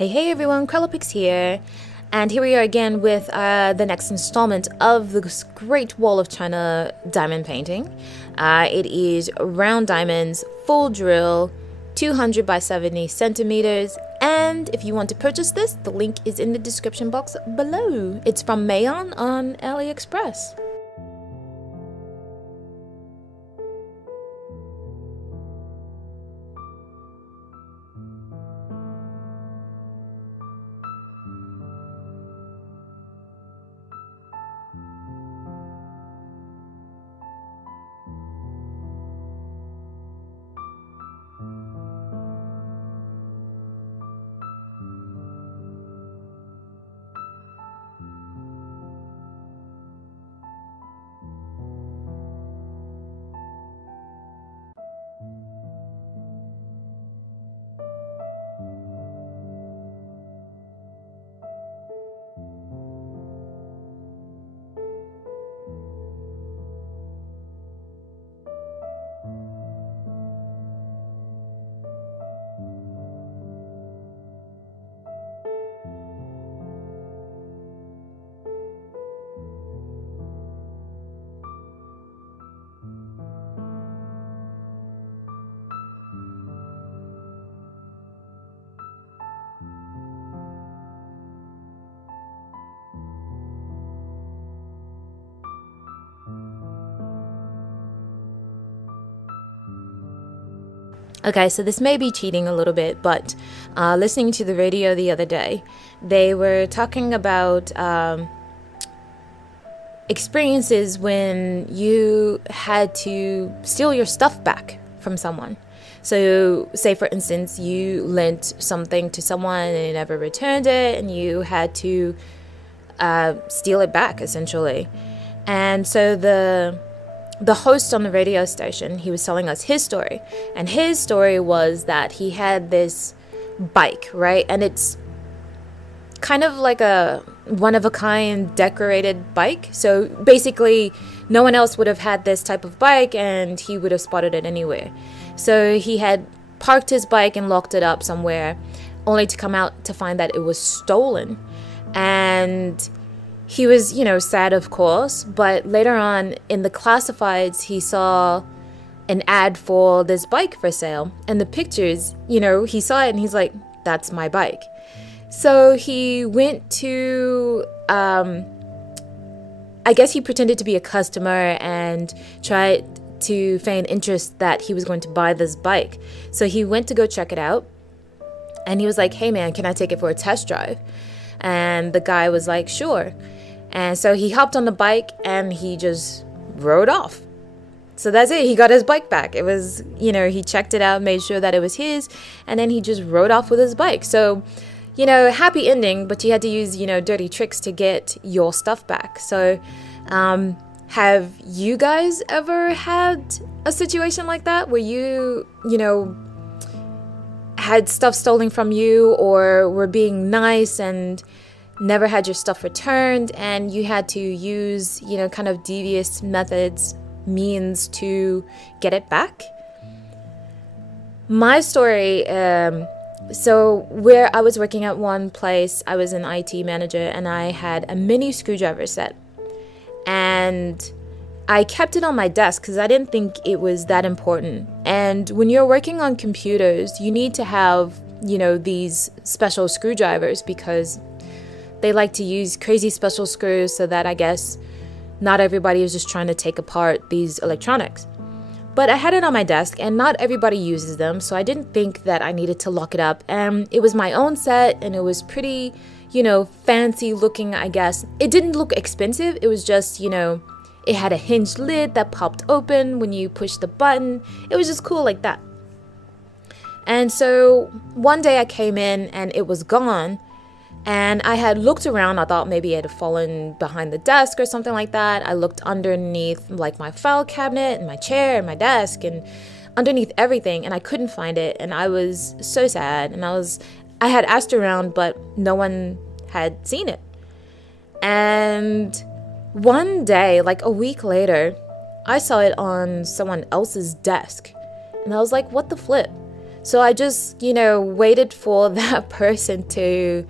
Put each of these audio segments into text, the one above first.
Hey everyone, Krellopix here, and here we are again with the next installment of this great Wall of China diamond painting. It is round diamonds, full drill, 200 by 70 centimeters, and if you want to purchase this, the link is in the description box below. It's from Mayon on AliExpress. Okay, so this may be cheating a little bit, but listening to the radio the other day, they were talking about experiences when you had to steal your stuff back from someone. So, say for instance, you lent something to someone and they never returned it, and you had to steal it back, essentially. And so the host on the radio station, he was telling us his story, and his story was that he had this bike, right? And it's kind of like a one-of-a-kind decorated bike. So basically no one else would have had this type of bike, and he would have spotted it anywhere. So he had parked his bike and locked it up somewhere, only to come out to find that it was stolen. And he was, sad, of course, but later on in the classifieds, he saw an ad for this bike for sale. And the pictures, he saw it and he's like, that's my bike. So he went to, I guess he pretended to be a customer and tried to feign interest that he was going to buy this bike. So he went to go check it out. And he was like, hey man, can I take it for a test drive? And the guy was like, sure. And so he hopped on the bike and he just rode off. So that's it. He got his bike back. It was, he checked it out, made sure that it was his, and then he just rode off with his bike. So, happy ending, but you had to use, dirty tricks to get your stuff back. So, have you guys ever had a situation like that where you, had stuff stolen from you, or were being nice and never had your stuff returned, and you had to use, kind of devious means to get it back? My story, so where I was working at one place, I was an IT manager, and I had a mini screwdriver set. And I kept it on my desk because I didn't think it was that important. And when you're working on computers, you need to have, these special screwdrivers, because they like to use crazy special screws so that I guess not everybody is just trying to take apart these electronics. But I had it on my desk and not everybody uses them, so I didn't think that I needed to lock it up. And it was my own set and it was pretty, fancy looking, I guess. It didn't look expensive. It was just, it had a hinged lid that popped open when you push the button. It was just cool like that. And so one day I came in and it was gone. And I had looked around. I thought maybe it had fallen behind the desk or something like that. I looked underneath like my file cabinet and my chair and my desk and underneath everything, and I couldn't find it. And I was so sad. And I had asked around, but no one had seen it. And one day, like a week later, I saw it on someone else's desk. And I was like, what the flip? So I just, waited for that person to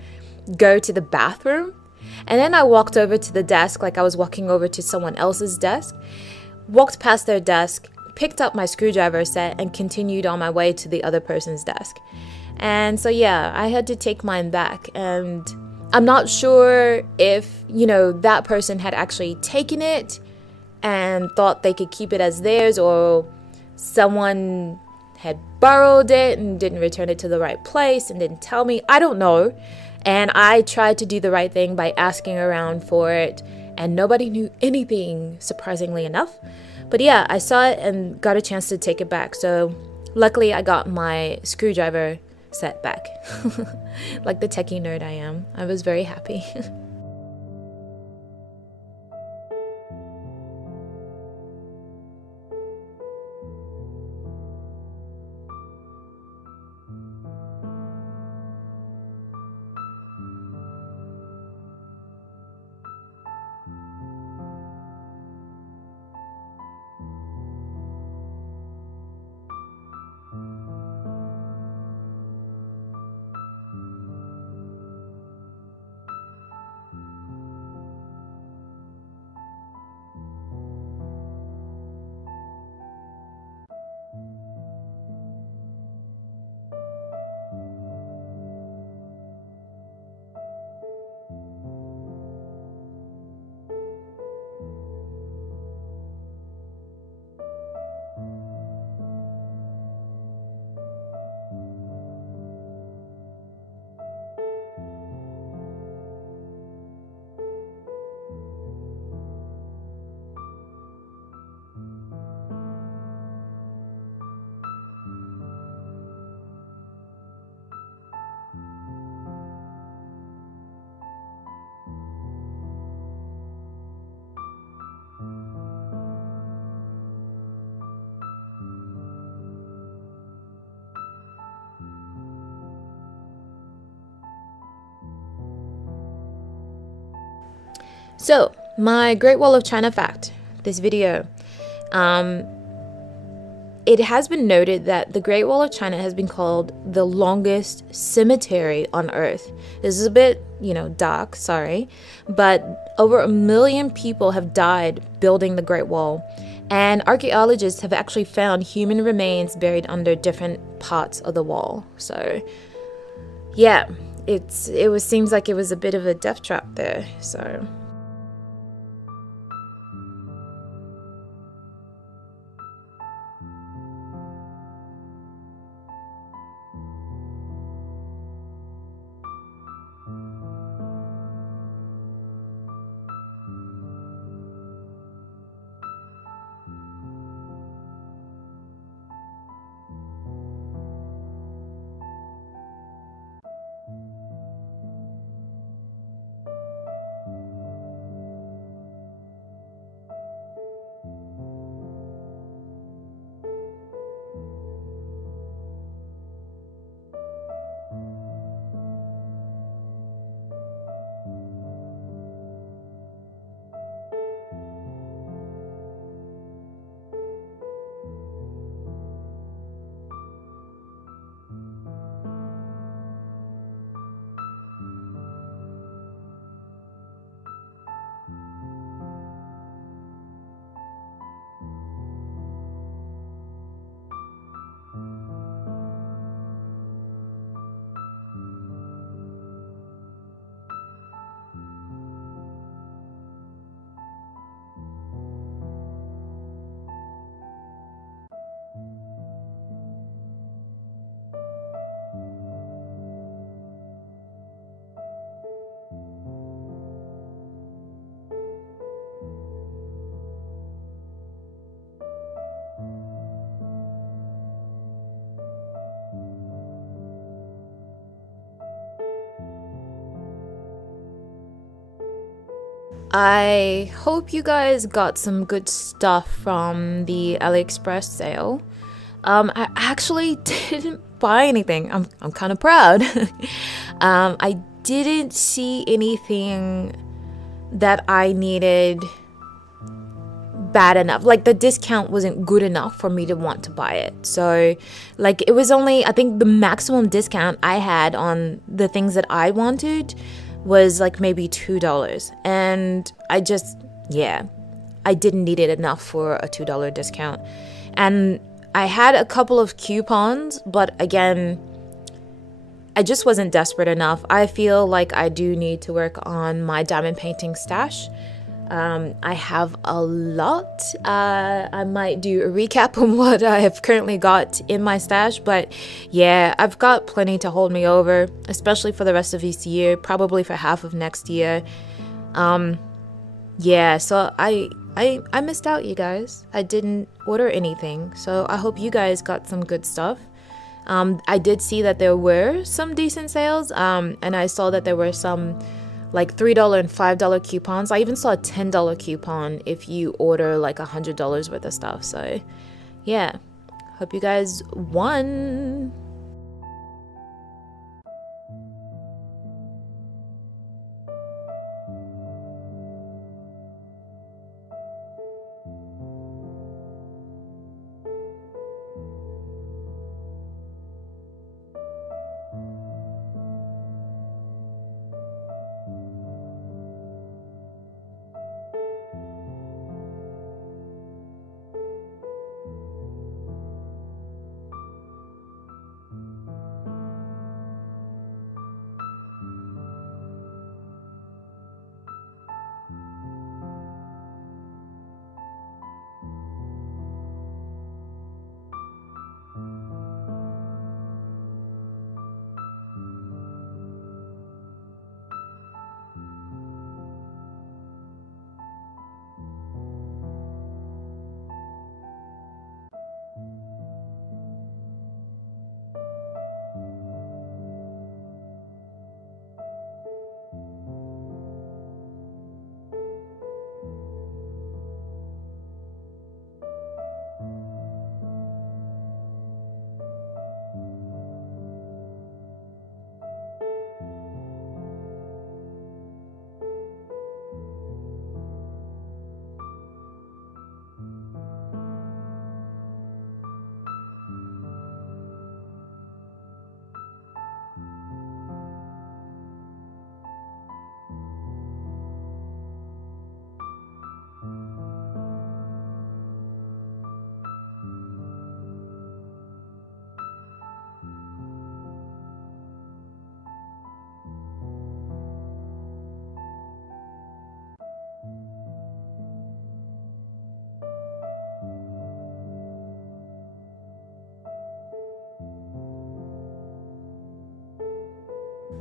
go to the bathroom. And then I walked over to the desk, like I was walking over to someone else's desk, walked past their desk, picked up my screwdriver set, and continued on my way to the other person's desk. And so, yeah, I had to take mine back. And I'm not sure if, that person had actually taken it and thought they could keep it as theirs, or someone had borrowed it and didn't return it to the right place and didn't tell me. I don't know. And I tried to do the right thing by asking around for it, and nobody knew anything, surprisingly enough. But yeah, I saw it and got a chance to take it back. So luckily I got my screwdriver set back. Like the techie nerd I am, I was very happy. So, my Great Wall of China fact, this video. It has been noted that the Great Wall of China has been called the longest cemetery on Earth. This is a bit, dark, sorry. But over 1 million people have died building the Great Wall. And archaeologists have actually found human remains buried under different parts of the wall. So, yeah, seems like it was a bit of a death trap there, so... I hope you guys got some good stuff from the AliExpress sale. I actually didn't buy anything. I'm kind of proud. I didn't see anything that I needed bad enough. Like the discount wasn't good enough for me to want to buy it. So like it was only, I think the maximum discount I had on the things that I wanted was like maybe $2. And I just, yeah, I didn't need it enough for a $2 discount. And I had a couple of coupons, but again, I just wasn't desperate enough. I feel like I do need to work on my diamond painting stash. I have a lot. I might do a recap on what I have currently got in my stash, but yeah, I've got plenty to hold me over, especially for the rest of this year, probably for half of next year. Yeah, so I missed out, you guys. I didn't order anything, so I hope you guys got some good stuff. I did see that there were some decent sales, and I saw that there were some like $3 and $5 coupons. I even saw a $10 coupon if you order like $100 worth of stuff. So yeah, hope you guys won.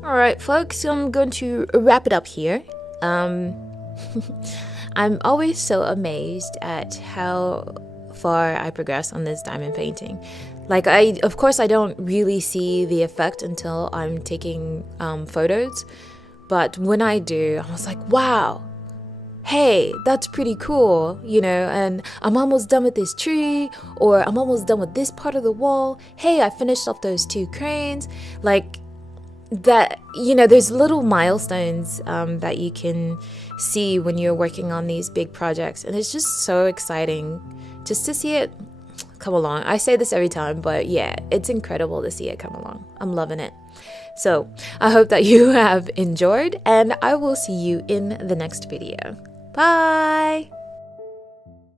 Alright folks, so I'm going to wrap it up here. I'm always so amazed at how far I progress on this diamond painting. Like of course I don't really see the effect until I'm taking photos, but when I do, I was like, wow, hey, that's pretty cool, you know, and I'm almost done with this tree, or I'm almost done with this part of the wall. Hey, I finished off those 2 cranes. Like that, you know, there's little milestones that you can see when you're working on these big projects, and it's just so exciting just to see it come along. I say this every time, but yeah, it's incredible to see it come along. I'm loving it. So I hope that you have enjoyed, and I will see you in the next video. Bye.